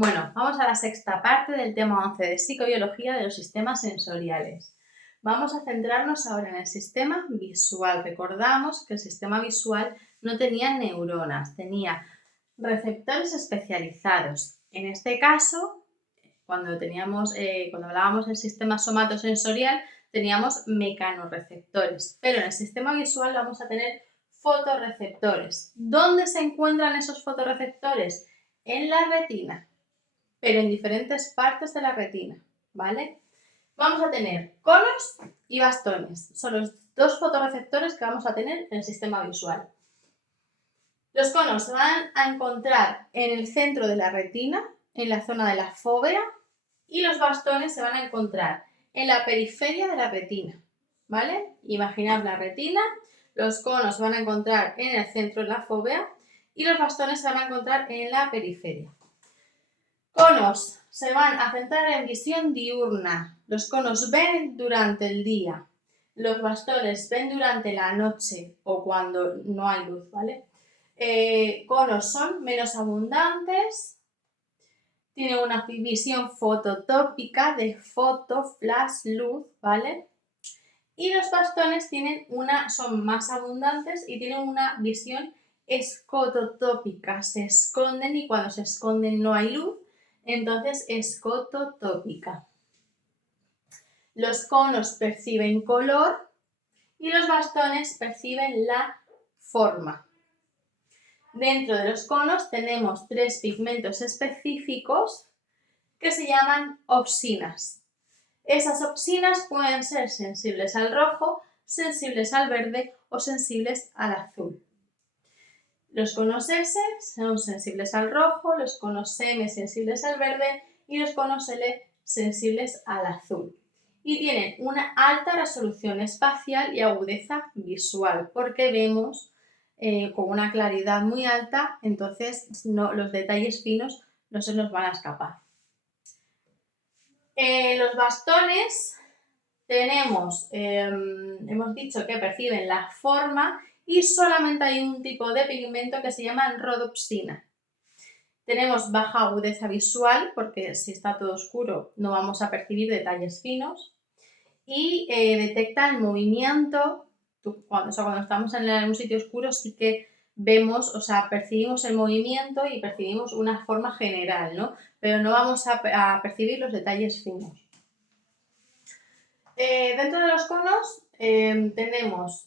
Bueno, vamos a la sexta parte del tema 11 de psicobiología de los sistemas sensoriales. Vamos a centrarnos ahora en el sistema visual. Recordamos que el sistema visual no tenía neuronas, tenía receptores especializados. En este caso, cuando hablábamos del sistema somatosensorial, teníamos mecanorreceptores, pero en el sistema visual vamos a tener fotorreceptores. ¿Dónde se encuentran esos fotorreceptores? En la retina, pero en diferentes partes de la retina, ¿vale? Vamos a tener conos y bastones. Son los dos fotorreceptores que vamos a tener en el sistema visual. Los conos se van a encontrar en el centro de la retina, en la zona de la fóvea, y los bastones se van a encontrar en la periferia de la retina, ¿vale? Imaginad la retina, los conos se van a encontrar en el centro de la fóvea y los bastones se van a encontrar en la periferia. Conos se van a centrar en visión diurna. Los conos ven durante el día. Los bastones ven durante la noche o cuando no hay luz, ¿vale? Conos son menos abundantes. Tienen una visión fototópica de foto, flash, luz, ¿vale? Y los bastones son más abundantes y tienen una visión escototópica. Se esconden y cuando se esconden no hay luz. Entonces, escototópica. Los conos perciben color y los bastones perciben la forma. Dentro de los conos tenemos 3 pigmentos específicos que se llaman opsinas. Esas opsinas pueden ser sensibles al rojo, sensibles al verde o sensibles al azul. Los conos S son sensibles al rojo, los conos M sensibles al verde y los conos L sensibles al azul. Y tienen una alta resolución espacial y agudeza visual porque vemos con una claridad muy alta, entonces los detalles finos no se nos van a escapar. Los bastones hemos dicho que perciben la forma y solamente hay un tipo de pigmento que se llama rodopsina. Tenemos baja agudeza visual porque si está todo oscuro no vamos a percibir detalles finos y detecta el movimiento. Cuando estamos en un sitio oscuro sí que vemos, percibimos el movimiento y percibimos una forma general, ¿no? Pero no vamos a percibir los detalles finos. Dentro de los conos hemos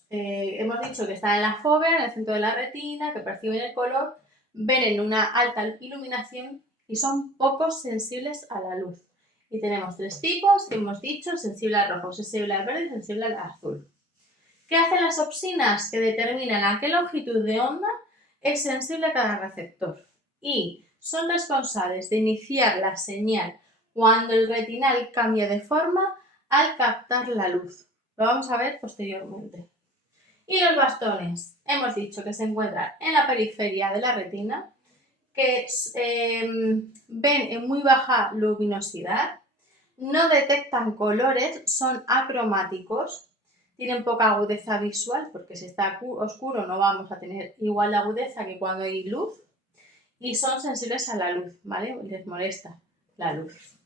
dicho que están en la fóvea, en el centro de la retina, que perciben el color, ven en una alta iluminación y son poco sensibles a la luz. Y tenemos 3 tipos que hemos dicho: sensible al rojo, sensible al verde y sensible al azul. ¿Qué hacen las opsinas? Que determinan a qué longitud de onda es sensible cada receptor y son responsables de iniciar la señal cuando el retinal cambia de forma al captar la luz. Lo vamos a ver posteriormente. Y los bastones, hemos dicho que se encuentran en la periferia de la retina, que ven en muy baja luminosidad, no detectan colores, son acromáticos, tienen poca agudeza visual porque si está oscuro no vamos a tener igual de agudeza que cuando hay luz y son sensibles a la luz, ¿vale? Les molesta la luz.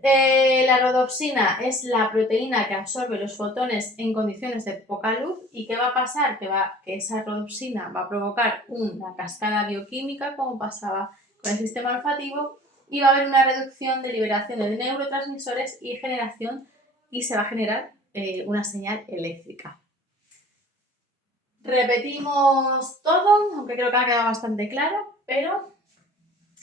La rodopsina es la proteína que absorbe los fotones en condiciones de poca luz. ¿Y qué va a pasar? Que esa rodopsina va a provocar una cascada bioquímica como pasaba con el sistema olfativo y va a haber una reducción de liberación de neurotransmisores y se va a generar una señal eléctrica. Repetimos todo, aunque creo que ha quedado bastante claro, pero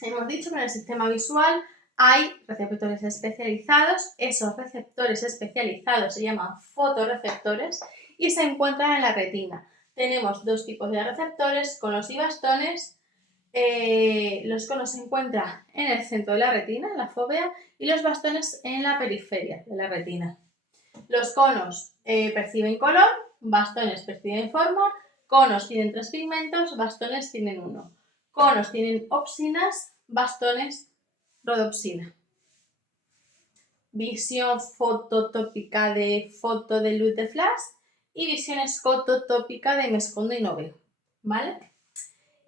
hemos dicho que en el sistema visual hay receptores especializados. Esos receptores especializados se llaman fotorreceptores y se encuentran en la retina. Tenemos 2 tipos de receptores, conos y bastones. Los conos se encuentran en el centro de la retina, en la fóvea, y los bastones en la periferia de la retina. Los conos perciben color, bastones perciben forma, conos tienen 3 pigmentos, bastones tienen 1. Conos tienen opsinas, bastones rodopsina. Visión fototópica de foto de luz de flash y visión escototópica de me escondo y no veo, ¿vale?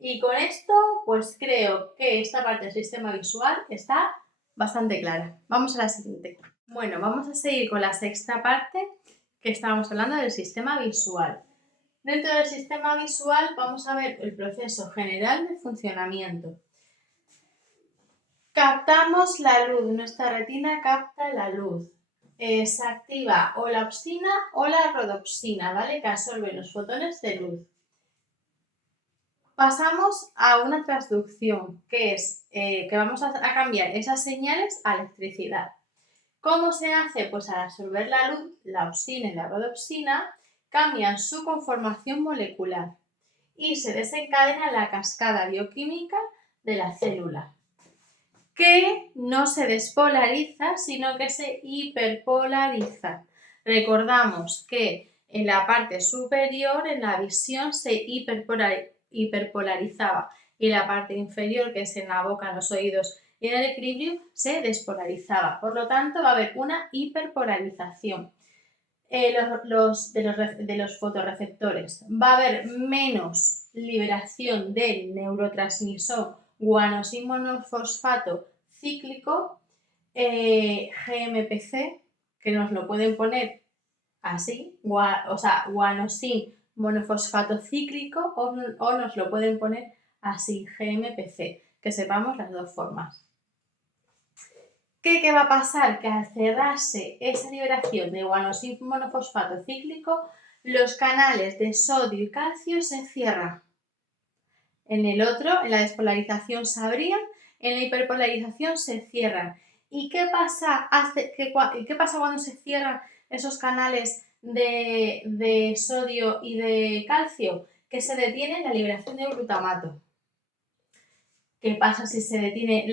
Y con esto, pues creo que esta parte del sistema visual está bastante clara. Vamos a la siguiente. Bueno, vamos a seguir con la sexta parte que estábamos hablando del sistema visual. Dentro del sistema visual vamos a ver el proceso general de funcionamiento. Captamos la luz, nuestra retina capta la luz. Se activa o la opsina o la rodopsina, ¿vale? Que absorben los fotones de luz. Pasamos a una transducción, que es que vamos a cambiar esas señales a electricidad. ¿Cómo se hace? Pues al absorber la luz, la opsina y la rodopsina cambian su conformación molecular y se desencadena la cascada bioquímica de la célula, que no se despolariza, sino que se hiperpolariza. Recordamos que en la parte superior, en la visión, se hiperpolarizaba y en la parte inferior, que es en la boca, en los oídos y en el equilibrio, se despolarizaba. Por lo tanto, va a haber una hiperpolarización de los fotorreceptores. Va a haber menos liberación del neurotransmisor guanosin-monofosfato cíclico, GMPC, que nos lo pueden poner así, guanosin monofosfato cíclico, o nos lo pueden poner así, GMPC, que sepamos las dos formas. ¿Qué va a pasar? Que al cerrarse esa liberación de guanosin monofosfato cíclico, los canales de sodio y calcio se cierran. En el otro, en la despolarización se abrían, en la hiperpolarización se cierran. ¿Y qué pasa cuando se cierran esos canales de sodio y de calcio? Que se detiene la liberación de glutamato. ¿Qué pasa si se detiene,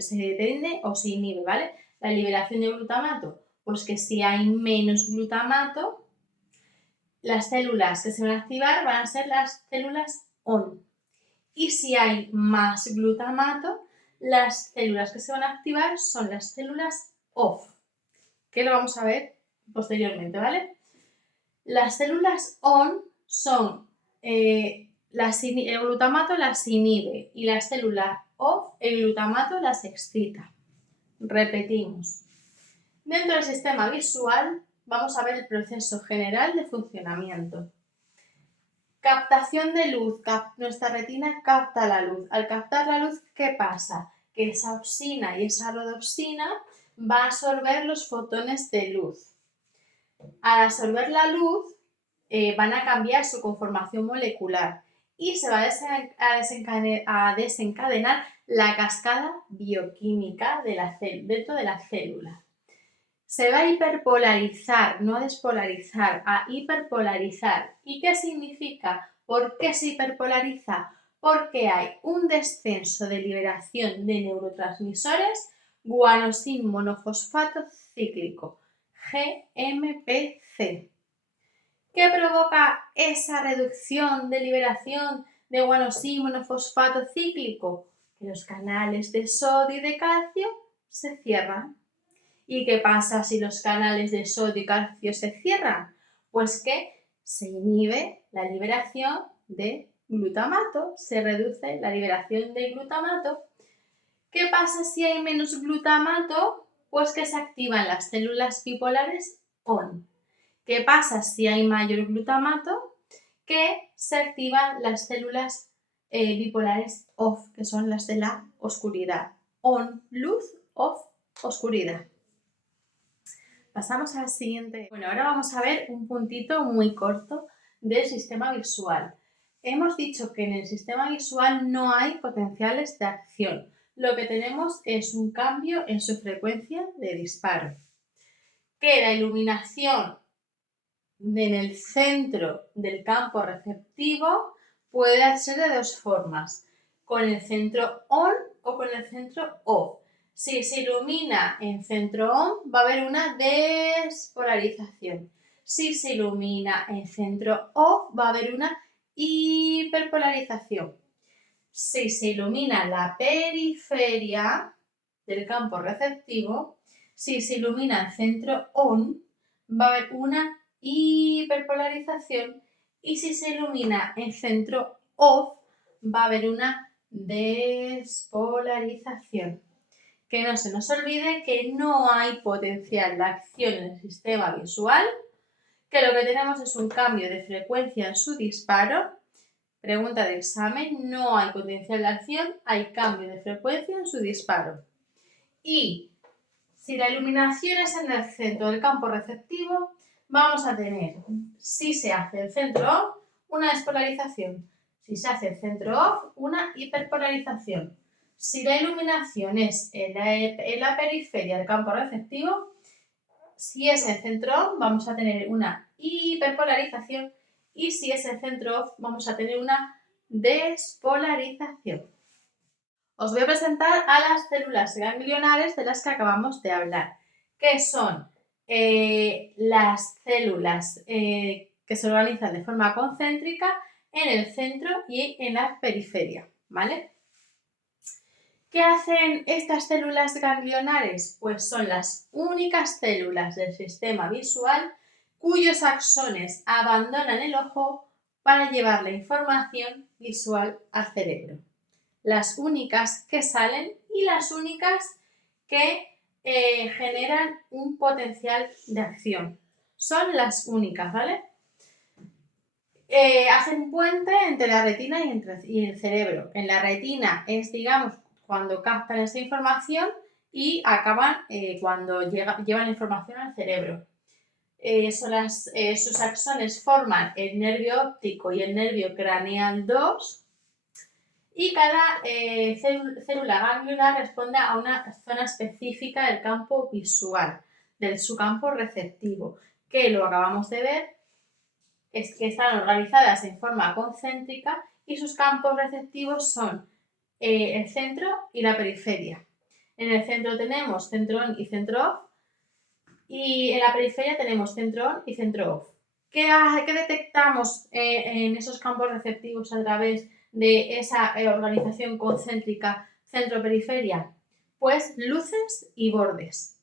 se detiene o se inhibe, ¿vale? La liberación de glutamato. Pues que si hay menos glutamato, las células que se van a activar van a ser las células ON. Y si hay más glutamato, las células que se van a activar son las células OFF, que lo vamos a ver posteriormente, ¿vale? Las células ON son, el glutamato las inhibe y las células OFF, el glutamato las excita. Repetimos. Dentro del sistema visual vamos a ver el proceso general de funcionamiento. Captación de luz. Nuestra retina capta la luz. Al captar la luz, ¿qué pasa? Que esa opsina y esa rodopsina va a absorber los fotones de luz. Al absorber la luz, van a cambiar su conformación molecular y se va a desencadenar la cascada bioquímica dentro de la célula. Se va a hiperpolarizar, no a despolarizar, a hiperpolarizar. ¿Y qué significa? ¿Por qué se hiperpolariza? Porque hay un descenso de liberación de neurotransmisores guanosin monofosfato cíclico, GMPC. ¿Qué provoca esa reducción de liberación de guanosin monofosfato cíclico? Que los canales de sodio y de calcio se cierran. ¿Y qué pasa si los canales de sodio y calcio se cierran? Pues que se inhibe la liberación de glutamato, se reduce la liberación de glutamato. ¿Qué pasa si hay menos glutamato? Pues que se activan las células bipolares ON. ¿Qué pasa si hay mayor glutamato? Que se activan las células bipolares OFF, que son las de la oscuridad. ON, luz, OFF, oscuridad. Pasamos al siguiente. Bueno, ahora vamos a ver un puntito muy corto del sistema visual. Hemos dicho que en el sistema visual no hay potenciales de acción. Lo que tenemos es un cambio en su frecuencia de disparo. Que la iluminación en el centro del campo receptivo puede ser de dos formas, con el centro ON o con el centro OFF. Si se ilumina en centro ON, va a haber una despolarización. Si se ilumina en centro OFF, va a haber una hiperpolarización. Si se ilumina la periferia del campo receptivo, si se ilumina en centro ON, va a haber una hiperpolarización, y si se ilumina en centro OFF, va a haber una despolarización. Que no se nos olvide que no hay potencial de acción en el sistema visual, que lo que tenemos es un cambio de frecuencia en su disparo. Pregunta de examen, no hay potencial de acción, hay cambio de frecuencia en su disparo. Y si la iluminación es en el centro del campo receptivo, vamos a tener, si se hace el centro OFF, una despolarización. Si se hace el centro OFF, una hiperpolarización. Si la iluminación es en la periferia del campo receptivo, si es el centro OFF, vamos a tener una hiperpolarización, y si es el centro OFF, vamos a tener una despolarización. Os voy a presentar a las células ganglionares de las que acabamos de hablar, que son las células que se organizan de forma concéntrica en el centro y en la periferia, ¿vale? ¿Qué hacen estas células ganglionares? Pues son las únicas células del sistema visual cuyos axones abandonan el ojo para llevar la información visual al cerebro. Las únicas que salen y las únicas que generan un potencial de acción. Son las únicas, ¿vale? Hacen puente entre la retina y el cerebro. En la retina es, digamos, cuando captan esa información y acaban cuando llevan la información al cerebro. Sus axones forman el nervio óptico y el nervio craneal 2 y cada célula ganglionar responde a una zona específica del campo visual, de su campo receptivo, que lo acabamos de ver, es que están organizadas en forma concéntrica y sus campos receptivos son el centro y la periferia. En el centro tenemos centro on y centro off y en la periferia tenemos centro on y centro off. ¿Qué detectamos en esos campos receptivos a través de esa organización concéntrica centro-periferia? Pues luces y bordes.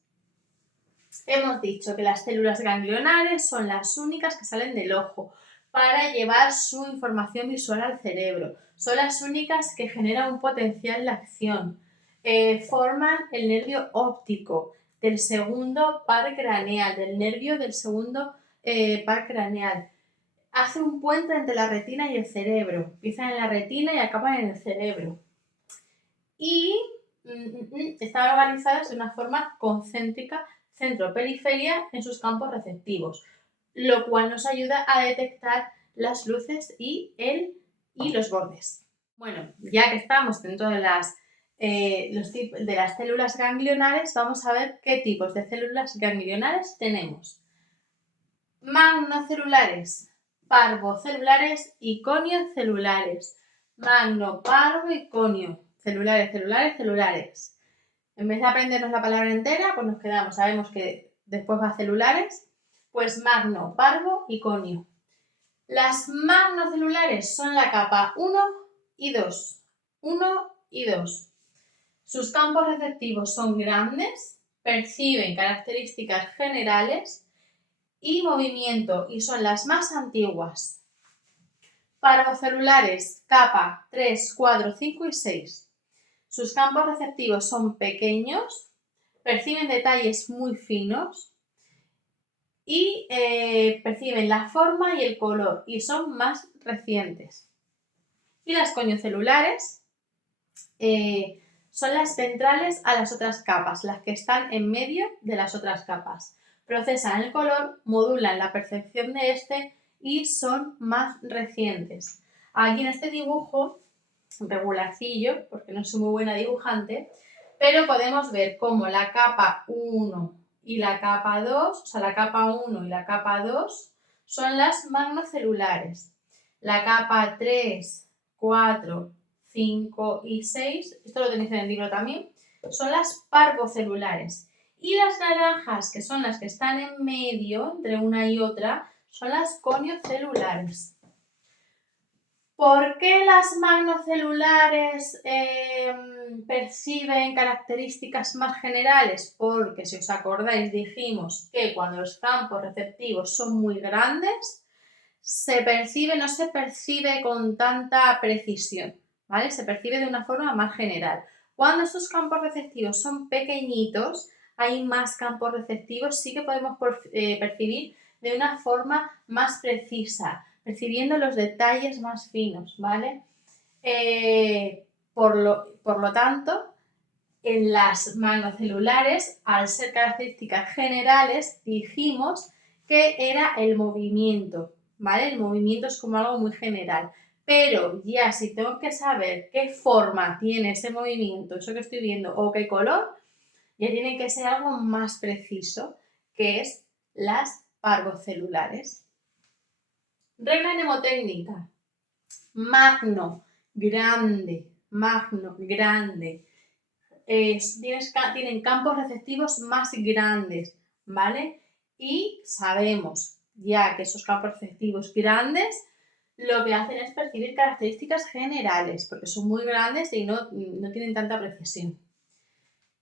Hemos dicho que las células ganglionares son las únicas que salen del ojo para llevar su información visual al cerebro. Son las únicas que generan un potencial de acción. Forman el nervio óptico del segundo par craneal, del nervio del segundo par craneal. Hace un puente entre la retina y el cerebro. Empiezan en la retina y acaban en el cerebro. Y están organizadas de una forma concéntrica centro-periferia en sus campos receptivos, lo cual nos ayuda a detectar las luces y los bordes. Bueno, ya que estamos dentro de las células ganglionares, vamos a ver qué tipos de células ganglionares tenemos. Magnocelulares, parvocelulares y coniocelulares. Magno, parvo y conio. Celulares. En vez de aprendernos la palabra entera, pues nos quedamos, sabemos que después va celulares, pues magno, parvo y conio. Las magnocelulares son la capa 1 y 2. 1 y 2. Sus campos receptivos son grandes, perciben características generales y movimiento y son las más antiguas. Parvocelulares, capa 3, 4, 5 y 6. Sus campos receptivos son pequeños, perciben detalles muy finos y perciben la forma y el color y son más recientes. Y las coniocelulares son las centrales a las otras capas, las que están en medio de las otras capas. Procesan el color, modulan la percepción de este y son más recientes. Aquí en este dibujo regularcillo, porque no soy muy buena dibujante, pero podemos ver cómo la capa 1 y la capa 2, o sea, la capa 1 y la capa 2 son las magnocelulares. La capa 3, 4, 5 y 6, esto lo tenéis en el libro también, son las parvocelulares. Y las naranjas, que son las que están en medio, entre una y otra, son las coniocelulares. ¿Por qué las magnocelulares perciben características más generales? Porque, si os acordáis, dijimos que cuando los campos receptivos son muy grandes, no se percibe con tanta precisión, ¿vale? Se percibe de una forma más general. Cuando estos campos receptivos son pequeñitos, hay más campos receptivos, sí que podemos percibir de una forma más precisa, percibiendo los detalles más finos, ¿vale? Por lo tanto, en las magnocelulares, al ser características generales, dijimos que era el movimiento, ¿vale? El movimiento es como algo muy general. Pero ya si tengo que saber qué forma tiene ese movimiento, eso que estoy viendo, o qué color, ya tiene que ser algo más preciso, que es las parvocelulares. Regla mnemotécnica. Magno, grande, magno, grande. Tienen campos receptivos más grandes, ¿vale? Y sabemos ya que esos campos receptivos grandes lo que hacen es percibir características generales, porque son muy grandes y no tienen tanta precisión.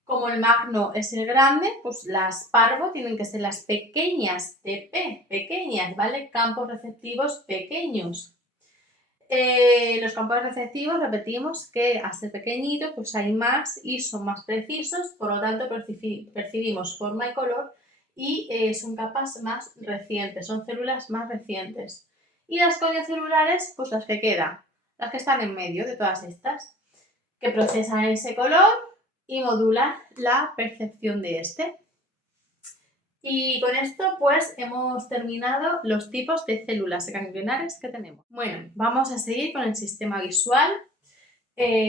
Como el magno es el grande, pues las parvo tienen que ser las pequeñas de P, pequeñas, ¿vale? Campos receptivos pequeños. Los campos receptivos, repetimos que al ser pequeñitos pues hay más y son más precisos, por lo tanto percibimos forma y color y son capas más recientes, son células más recientes. Y las coniocelulares, pues las que quedan, las que están en medio de todas estas, que procesan ese color y modulan la percepción de este. Y con esto pues hemos terminado los tipos de células ganglionares que tenemos. Bueno, vamos a seguir con el sistema visual.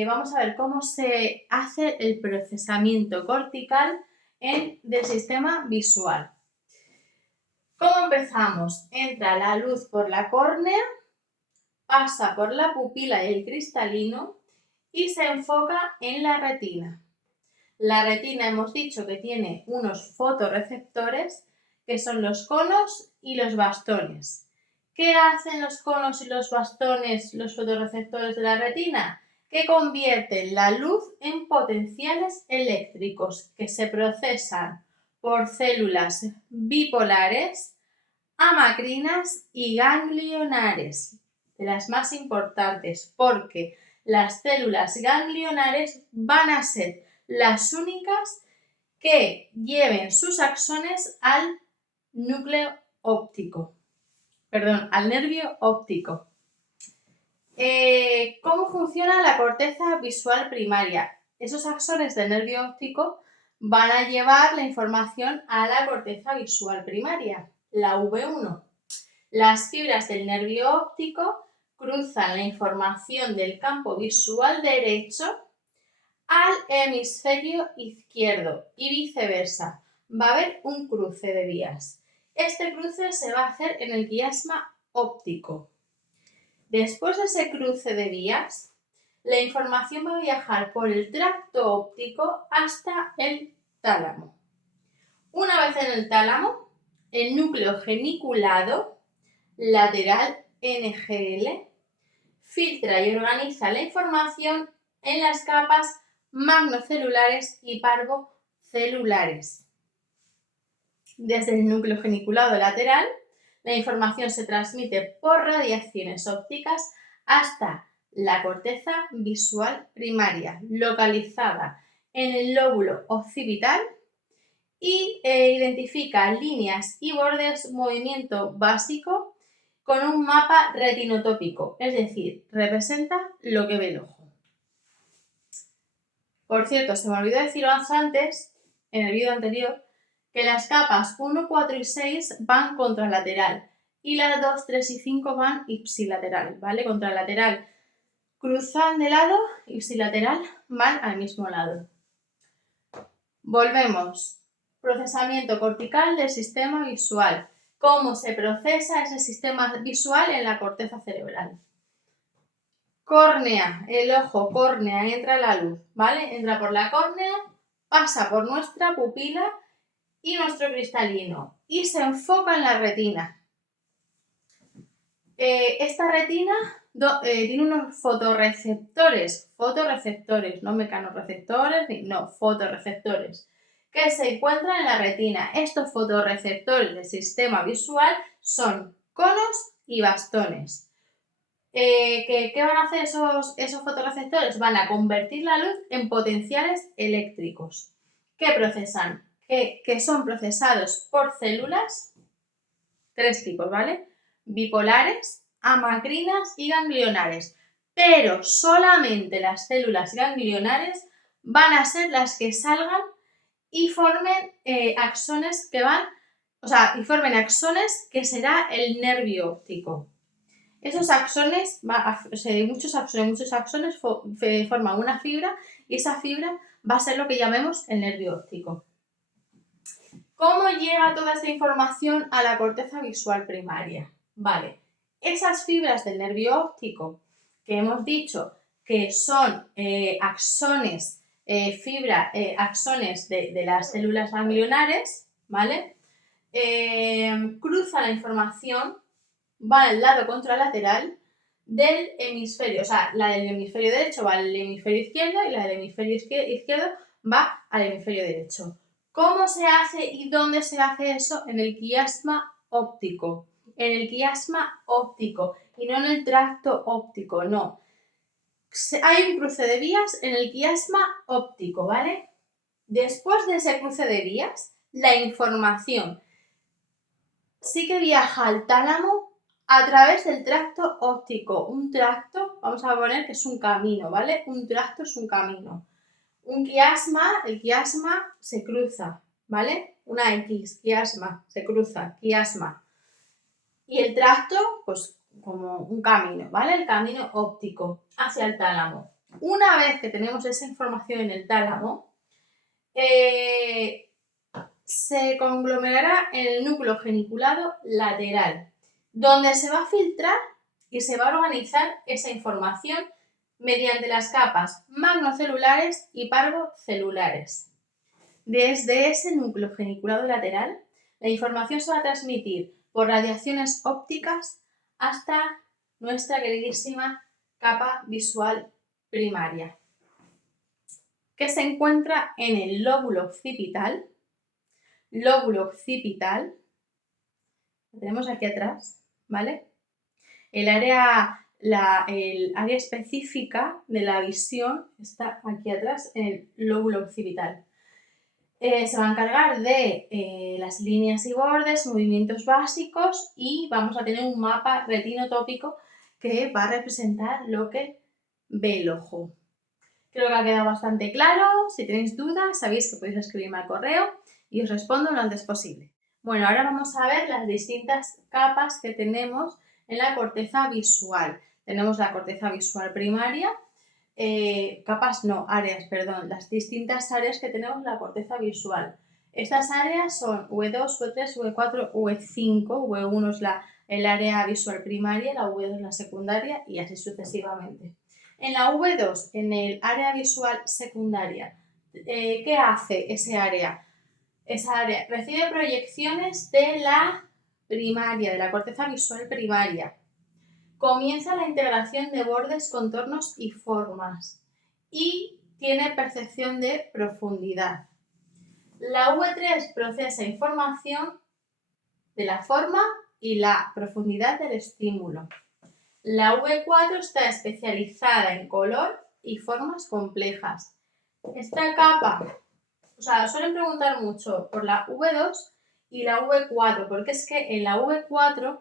Vamos a ver cómo se hace el procesamiento cortical del sistema visual. ¿Cómo empezamos? Entra la luz por la córnea, pasa por la pupila y el cristalino y se enfoca en la retina. La retina hemos dicho que tiene unos fotorreceptores que son los conos y los bastones. ¿Qué hacen los conos y los bastones, los fotorreceptores de la retina? Que convierten la luz en potenciales eléctricos que se procesan por células bipolares, amacrinas y ganglionares, de las más importantes, porque las células ganglionares van a ser las únicas que lleven sus axones al núcleo óptico, al nervio óptico. ¿Cómo funciona la corteza visual primaria? Esos axones del nervio óptico van a llevar la información a la corteza visual primaria, la V1. Las fibras del nervio óptico cruzan la información del campo visual derecho al hemisferio izquierdo y viceversa. Va a haber un cruce de vías. Este cruce se va a hacer en el quiasma óptico. Después de ese cruce de vías, la información va a viajar por el tracto óptico hasta el tálamo. Una vez en el tálamo, el núcleo geniculado lateral NGL filtra y organiza la información en las capas magnocelulares y parvocelulares. Desde el núcleo geniculado lateral, la información se transmite por radiaciones ópticas hasta la corteza visual primaria, localizada en el lóbulo occipital y identifica líneas y bordes movimiento básico con un mapa retinotópico, es decir, representa lo que ve el ojo. Por cierto, se me olvidó deciros antes, en el vídeo anterior, que las capas 1, 4 y 6 van contralateral y las 2, 3 y 5 van ipsilateral, ¿vale? Contralateral cruzan de lado, ipsilateral van al mismo lado. Volvemos. Procesamiento cortical del sistema visual. ¿Cómo se procesa ese sistema visual en la corteza cerebral? Córnea, el ojo, córnea, entra la luz, ¿vale? Entra por la córnea, pasa por nuestra pupila y nuestro cristalino y se enfoca en la retina. Esta retina tiene unos fotorreceptores, no mecanorreceptores, no, fotorreceptores, que se encuentran en la retina. Estos fotorreceptores del sistema visual son conos y bastones. ¿Qué van a hacer esos fotorreceptores? Van a convertir la luz en potenciales eléctricos. ¿Qué procesan? Que son procesados por células, 3 tipos, ¿vale? Bipolares, amacrinas y ganglionares. Pero solamente las células ganglionares van a ser las que salgan y formen axones que será el nervio óptico. Esos axones, muchos axones forman una fibra y esa fibra va a ser lo que llamemos el nervio óptico. ¿Cómo llega toda esta información a la corteza visual primaria? Vale, esas fibras del nervio óptico que hemos dicho que son axones, axones de las células ganglionares, ¿vale? Cruza la información, va al lado contralateral del hemisferio, o sea, la del hemisferio derecho va al hemisferio izquierdo y la del hemisferio izquierdo va al hemisferio derecho. ¿Cómo se hace y dónde se hace eso? En el quiasma óptico. En el quiasma óptico y no en el tracto óptico, no. Hay un cruce de vías en el quiasma óptico, ¿vale? Después de ese cruce de vías, la información sí que viaja al tálamo a través del tracto óptico. Un tracto, vamos a poner que es un camino, ¿vale? Un tracto es un camino. Un quiasma, el quiasma se cruza, ¿vale? Una X, quiasma, se cruza, quiasma. Y el tracto, pues como un camino, ¿vale? El camino óptico hacia el tálamo. Una vez que tenemos esa información en el tálamo, se conglomerará en el núcleo geniculado lateral, donde se va a filtrar y se va a organizar esa información mediante las capas magnocelulares y parvocelulares. Desde ese núcleo geniculado lateral, la información se va a transmitir por radiaciones ópticas hasta nuestra queridísima capa visual primaria, que se encuentra en el lóbulo occipital. Lóbulo occipital, lo tenemos aquí atrás, ¿vale? El área específica de la visión está aquí atrás, en el lóbulo occipital. Se va a encargar de las líneas y bordes, movimientos básicos y vamos a tener un mapa retinotópico que va a representar lo que ve el ojo. Creo que ha quedado bastante claro. Si tenéis dudas, sabéis que podéis escribirme al correo y os respondo lo antes posible. Bueno, ahora vamos a ver las distintas capas que tenemos en la corteza visual. Tenemos la corteza visual primaria, las distintas áreas que tenemos en la corteza visual. Estas áreas son V2, V3, V4, V5. V1 es el área visual primaria, la V2 es la secundaria y así sucesivamente. En la V2, en el área visual secundaria, ¿qué hace ese área? Esa área recibe proyecciones de la primaria, de la corteza visual primaria. Comienza la integración de bordes, contornos y formas y tiene percepción de profundidad. La V3 procesa información de la forma y la profundidad del estímulo. La V4 está especializada en color y formas complejas. Esta capa, suelen preguntar mucho por la V2 y la V4, porque es que en la V4,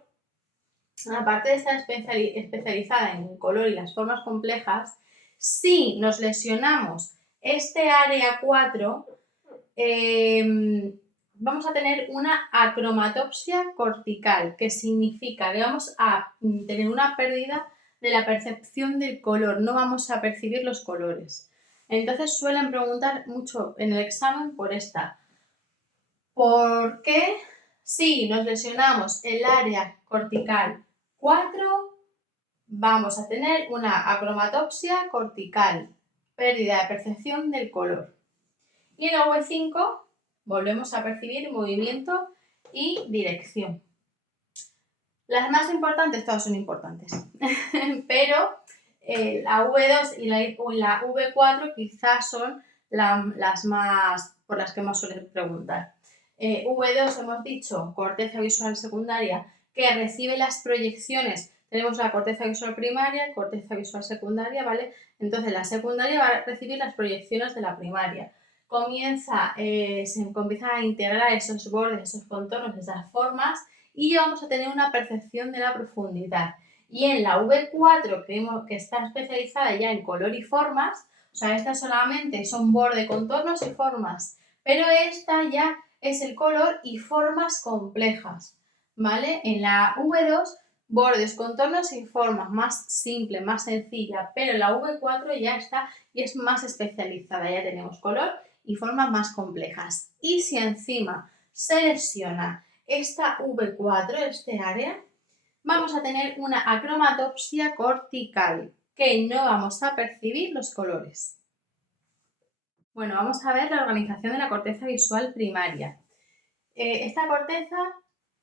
aparte de estar especializada en color y las formas complejas, si nos lesionamos este área 4, vamos a tener una acromatopsia cortical, que significa que vamos a tener una pérdida de la percepción del color, no vamos a percibir los colores. Entonces suelen preguntar mucho en el examen por esta. ¿Por qué si nos lesionamos el área cortical 4 vamos a tener una acromatopsia cortical, pérdida de percepción del color? Y en la V5 volvemos a percibir movimiento y dirección. Las más importantes, todas son importantes, pero la V2 y la V4 quizás son las más por las que más suelen preguntar. V2 hemos dicho, corteza visual secundaria, que recibe las proyecciones tenemos la corteza visual primaria, corteza visual secundaria, ¿vale? Entonces la secundaria va a recibir las proyecciones de la primaria. Se comienza a integrar esos bordes, esos contornos, esas formas y vamos a tener una percepción de la profundidad. Y en la V4 que está especializada ya en color y formas, o sea, estas solamente son borde, contornos y formas, pero esta ya es el color y formas complejas, ¿vale? En la V2, bordes, contornos y formas, más simple, más sencilla, pero la V4 ya está y es más especializada, ya tenemos color y formas más complejas. Y si encima se lesiona esta V4, este área, vamos a tener una acromatopsia cortical, que no vamos a percibir los colores. Bueno, vamos a ver la organización de la corteza visual primaria. Esta corteza,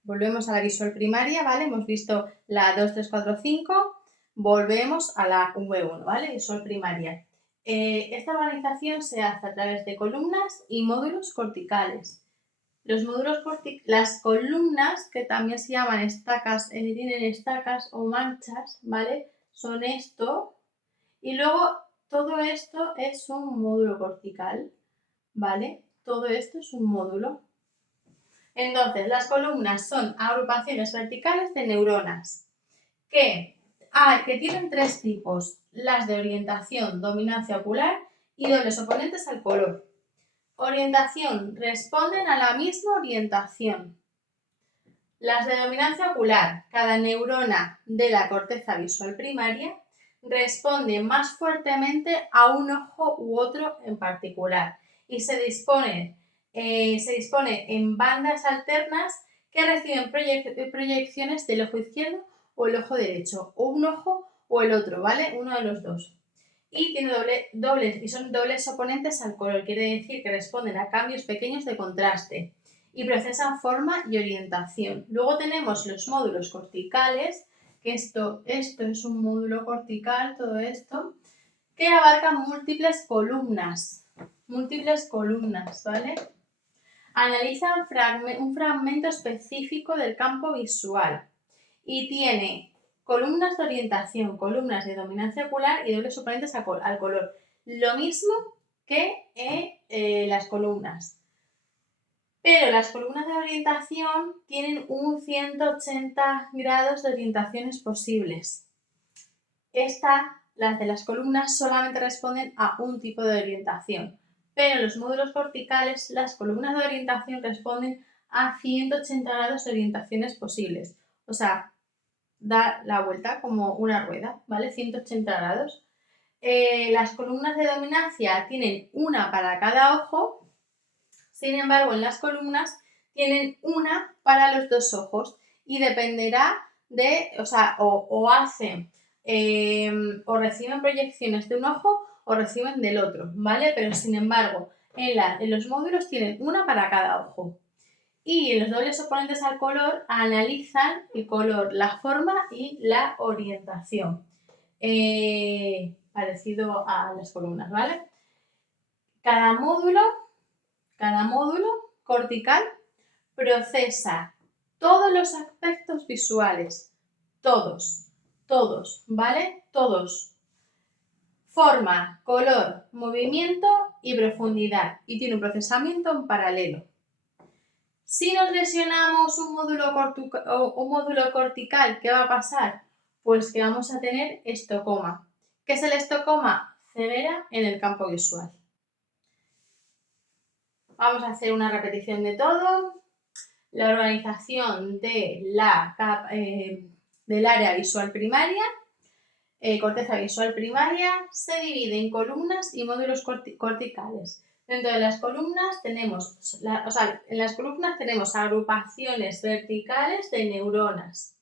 volvemos a la visual primaria, ¿vale? Hemos visto la 2, 3, 4, 5, volvemos a la V1, ¿vale? Visual primaria. Esta organización se hace a través de columnas y módulos corticales. Las columnas, que también se llaman estacas, tienen estacas o manchas, ¿vale? Son esto. Y luego todo esto es un módulo cortical, ¿vale? Todo esto es un módulo. Entonces, las columnas son agrupaciones verticales de neuronas que tienen tres tipos: las de orientación, dominancia ocular y dobles oponentes al color. Orientación, responden a la misma orientación. Las de dominancia ocular, cada neurona de la corteza visual primaria responde más fuertemente a un ojo u otro en particular y se dispone en bandas alternas que reciben proyecciones del ojo izquierdo o el ojo derecho, o un ojo o el otro, ¿vale? Uno de los dos. Y son dobles oponentes al color, quiere decir que responden a cambios pequeños de contraste y procesan forma y orientación. Luego tenemos los módulos corticales, que esto es un módulo cortical, todo esto, que abarcan múltiples columnas, ¿vale? Analizan un fragmento específico del campo visual y tiene columnas de orientación, columnas de dominancia ocular y dobles oponentes al color. Lo mismo que las columnas. Pero las columnas de orientación tienen un 180 grados de orientaciones posibles. Las de las columnas solamente responden a un tipo de orientación. Pero en los módulos corticales, las columnas de orientación responden a 180 grados de orientaciones posibles. O sea, da la vuelta como una rueda, ¿vale? 180 grados. Las columnas de dominancia tienen una para cada ojo. Sin embargo, en las columnas tienen una para los dos ojos y dependerá de, o reciben proyecciones de un ojo o reciben del otro, ¿vale? Pero sin embargo, en los módulos tienen una para cada ojo. Y en los dobles oponentes al color analizan el color, la forma y la orientación. Parecido a las columnas, ¿vale? Cada módulo cortical procesa todos los aspectos visuales, todos, ¿vale? Todos. Forma, color, movimiento y profundidad, y tiene un procesamiento en paralelo. Si nos lesionamos un módulo cortical, ¿qué va a pasar? Pues que vamos a tener estocoma. ¿Qué es el estocoma? Ceguera en el campo visual. Vamos a hacer una repetición de todo. La organización del área visual primaria, corteza visual primaria, se divide en columnas y módulos corticales. Dentro de las columnas en las columnas tenemos agrupaciones verticales de neuronas.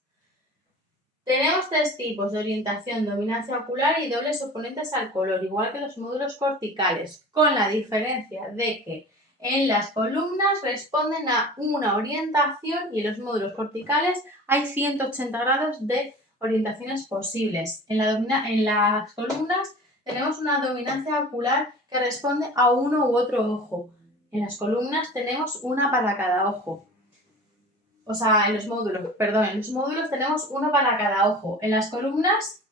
Tenemos tres tipos de orientación: dominancia ocular y dobles oponentes al color, igual que los módulos corticales, con la diferencia de que en las columnas responden a una orientación y en los módulos corticales hay 180 grados de orientaciones posibles. En las columnas tenemos una dominancia ocular que responde a uno u otro ojo. En las columnas tenemos una para cada ojo. o sea, en los módulos tenemos uno para cada ojo. En las columnas,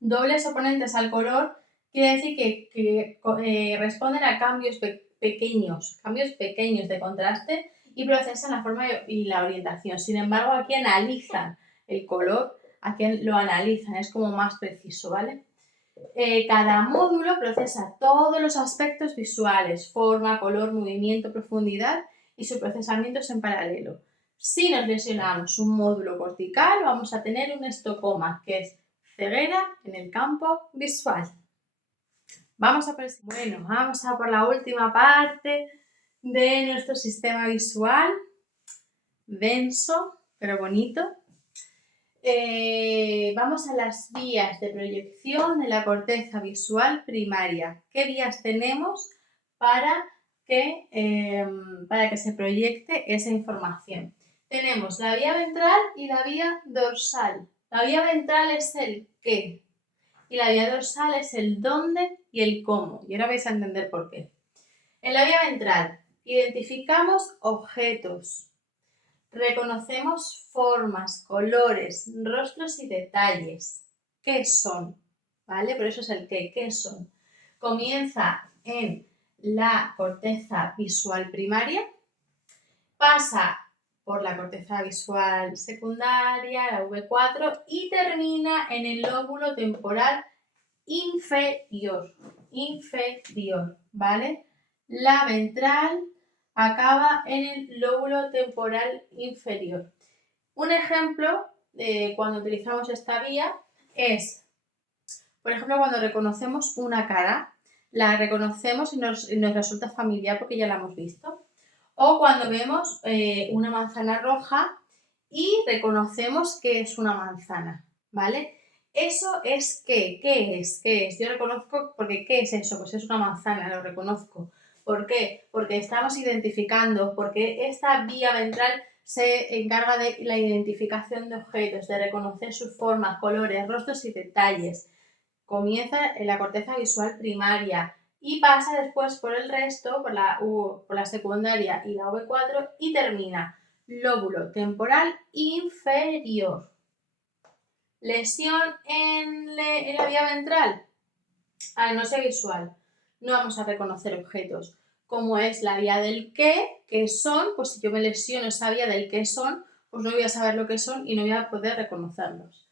dobles oponentes al color quiere decir que responden a cambios pequeños de contraste y procesan la forma y la orientación. Sin embargo, aquí analizan el color, aquí lo analizan, es como más preciso, ¿vale? Cada módulo procesa todos los aspectos visuales, forma, color, movimiento, profundidad y su procesamiento es en paralelo. Si nos lesionamos un módulo cortical, vamos a tener un estocoma, que es ceguera en el campo visual. Vamos a por la última parte de nuestro sistema visual, denso pero bonito. Vamos a las vías de proyección de la corteza visual primaria. ¿Qué vías tenemos para que se proyecte esa información? Tenemos la vía ventral y la vía dorsal. La vía ventral es el qué y la vía dorsal es el dónde y el cómo. Y ahora vais a entender por qué. En la vía ventral identificamos objetos. Reconocemos formas, colores, rostros y detalles. ¿Qué son? ¿Vale? Por eso es el qué. ¿Qué son? Comienza en la corteza visual primaria, pasa por la corteza visual secundaria, la V4, y termina en el lóbulo temporal inferior, ¿vale? La ventral acaba en el lóbulo temporal inferior. Un ejemplo de cuando utilizamos esta vía es, por ejemplo, cuando reconocemos una cara, la reconocemos y nos resulta familiar porque ya la hemos visto. O cuando vemos una manzana roja y reconocemos que es una manzana, ¿vale? Eso es ¿qué? ¿Qué es? ¿Qué es? Yo reconozco porque ¿qué es eso? Pues es una manzana, lo reconozco. ¿Por qué? Porque estamos identificando, porque esta vía ventral se encarga de la identificación de objetos, de reconocer sus formas, colores, rostros y detalles. Comienza en la corteza visual primaria y pasa después por el resto, por la secundaria y la V4 y termina lóbulo temporal inferior. Lesión en la vía ventral, agnosia visual. No vamos a reconocer objetos. Como es la vía del qué son, pues si yo me lesiono esa vía del qué son, pues no voy a saber lo que son y no voy a poder reconocerlos.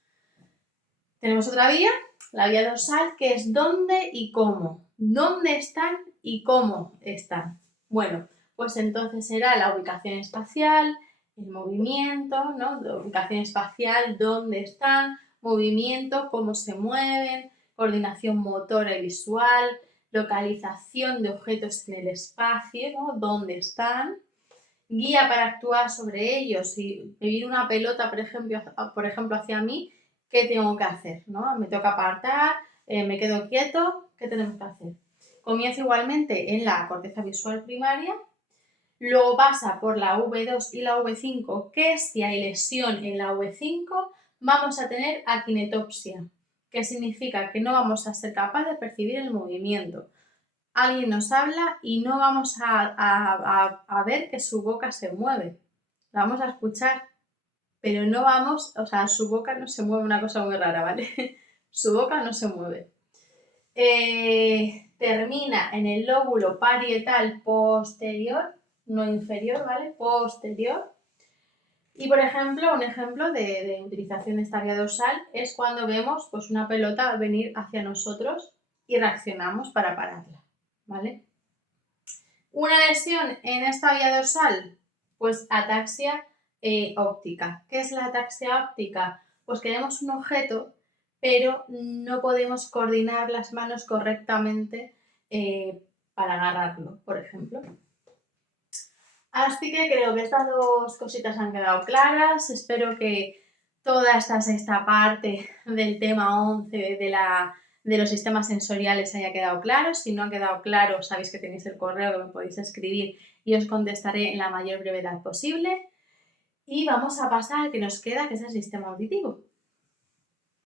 Tenemos otra vía, la vía dorsal, que es dónde y cómo. ¿Dónde están y cómo están? Bueno, pues entonces será la ubicación espacial, el movimiento, ¿no? La ubicación espacial, dónde están, movimiento, cómo se mueven, coordinación motora y visual, localización de objetos en el espacio, ¿no? ¿Dónde están? Guía para actuar sobre ellos. Si me viene una pelota, por ejemplo, hacia mí, ¿qué tengo que hacer? ¿No? Me toca apartar, me quedo quieto, ¿qué tenemos que hacer? Comienza igualmente en la corteza visual primaria, luego pasa por la V2 y la V5, que si hay lesión en la V5 vamos a tener akinetopsia, que significa que no vamos a ser capaces de percibir el movimiento. Alguien nos habla y no vamos a ver que su boca se mueve. La vamos a escuchar, pero no vamos, o sea, su boca no se mueve, una cosa muy rara, ¿vale? Su boca no se mueve. Termina en el lóbulo parietal posterior, no inferior, ¿vale? Posterior. Y por ejemplo, un ejemplo de utilización de esta vía dorsal es cuando vemos pues, una pelota venir hacia nosotros y reaccionamos para pararla, ¿vale? Una lesión en esta vía dorsal, pues ataxia óptica. ¿Qué es la ataxia óptica? Pues que vemos un objeto, pero no podemos coordinar las manos correctamente para agarrarlo, por ejemplo. Así que creo que estas dos cositas han quedado claras. Espero que toda esta sexta parte del tema 11 de los sistemas sensoriales haya quedado claro. Si no ha quedado claro, sabéis que tenéis el correo que me podéis escribir y os contestaré en la mayor brevedad posible. Y vamos a pasar al que nos queda, que es el sistema auditivo.